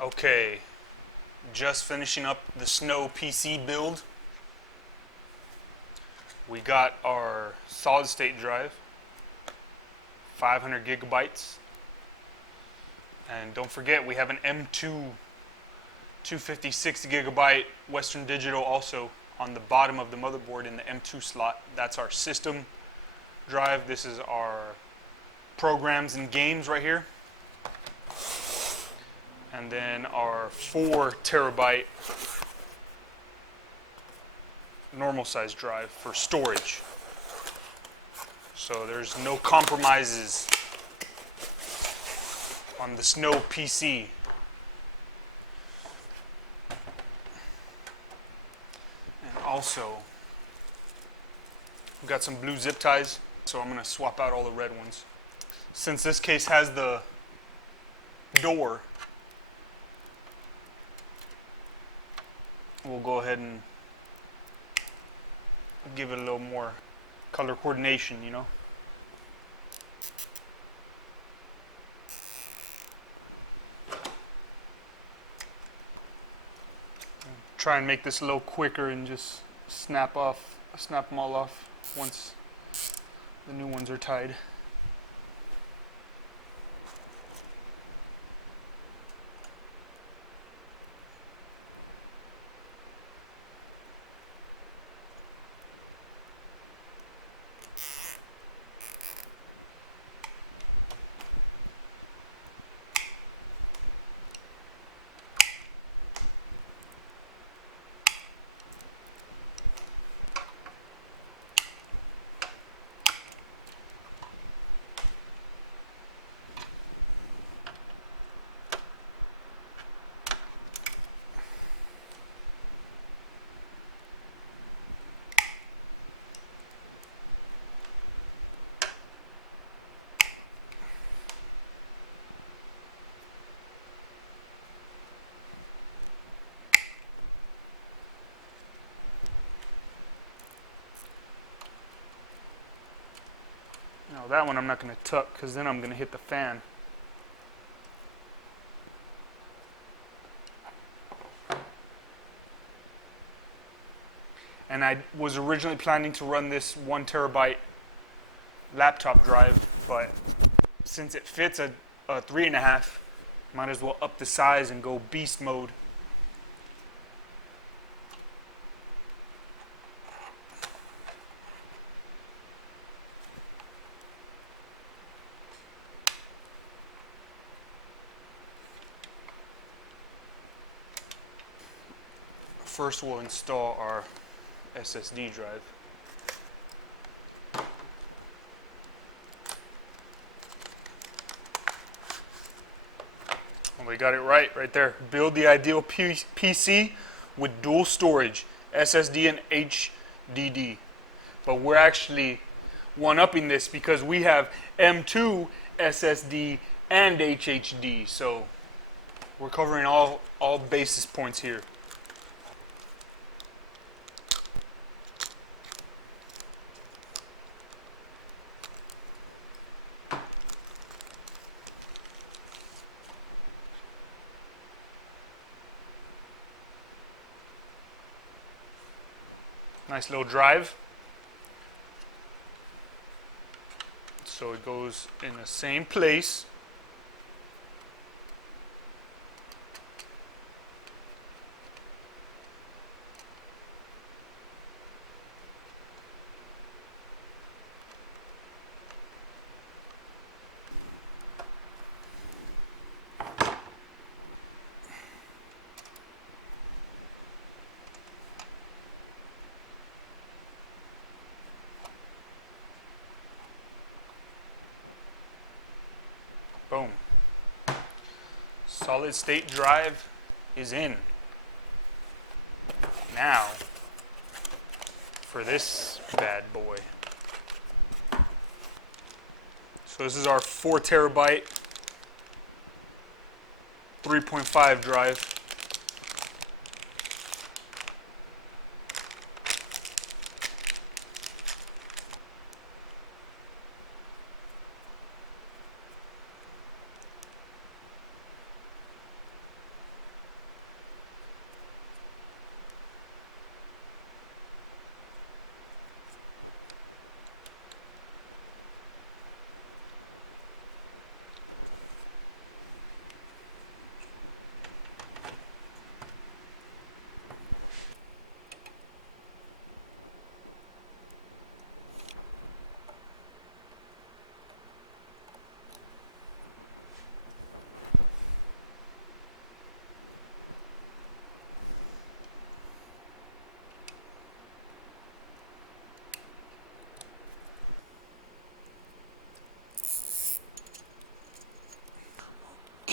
Okay, just finishing up the Snow PC build. We got our solid state drive, 500 gigabytes. And don't forget, we have an M2 256 gigabyte Western Digital also on the bottom of the motherboard in the M2 slot. That's our system drive. This is our programs and games right here. And then our 4 terabyte normal size drive for storage. So there's no compromises on the Snow PC. And also, we've got some blue zip ties, so I'm going to swap out all the red ones. Since this case has the door, we'll go ahead and give it a little more color coordination, you know. Try and make this a little quicker and just snap them all off once the new ones are tied. Now that one I'm not going to tuck because then I'm going to hit the fan. And I was originally planning to run this 1 terabyte laptop drive, but since it fits a 3.5, might as well up the size and go beast mode. First we'll install our SSD drive. We got it right there. Build the ideal PC with dual storage, SSD and HDD. But we're actually one-upping this because we have M2 SSD and HDD. So we're covering all basis points here. Nice little drive. So it goes in the same place. Boom. Solid state drive is in. Now, for this bad boy. So this is our 4 terabyte 3.5 drive.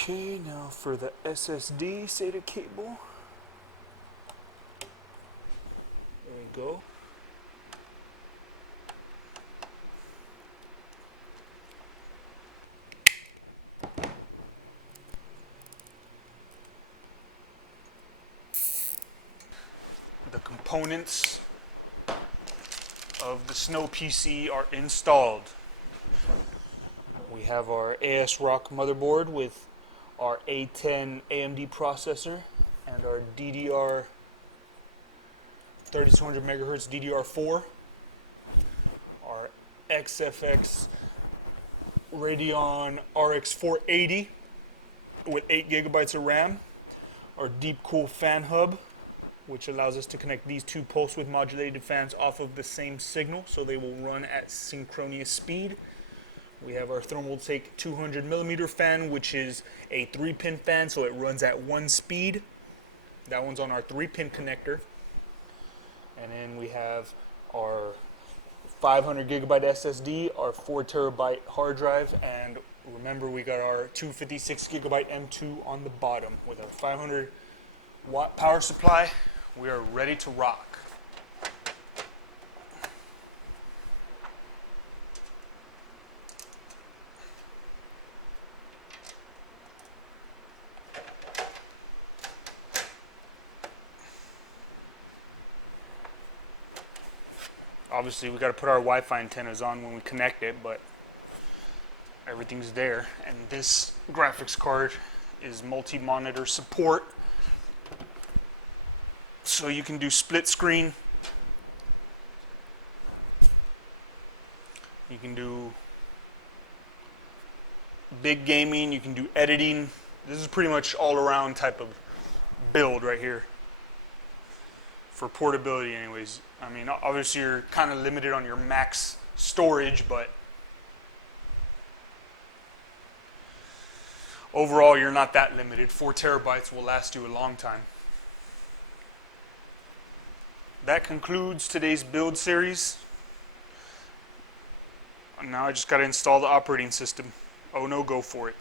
Okay, now for the SSD SATA cable. There we go. The components of the Snow PC are installed. We have our ASRock motherboard with our A10 AMD processor and our DDR 3200 megahertz DDR4, our XFX Radeon RX 480 with 8 gigabytes of RAM, our deep cool fan hub, which allows us to connect these two pulse width modulated fans off of the same signal so they will run at synchronous speed. We have our Thermaltake 200 millimeter fan, which is a 3-pin fan, so it runs at 1 speed. That one's on our 3-pin connector. And then we have our 500 gigabyte SSD, our 4 terabyte hard drive, and remember we got our 256 gigabyte M2 on the bottom with a 500 watt power supply. We are ready to rock. Obviously we got to put our Wi-Fi antennas on when we connect it, but everything's there. And this graphics card is multi-monitor support, so you can do split screen, you can do big gaming, you can do editing. This is pretty much all around type of build right here for portability anyways. I mean, obviously you're kind of limited on your max storage, but overall you're not that limited. 4 terabytes will last you a long time. That concludes today's build series. Now I just got to install the operating system. OhNoGoForIt.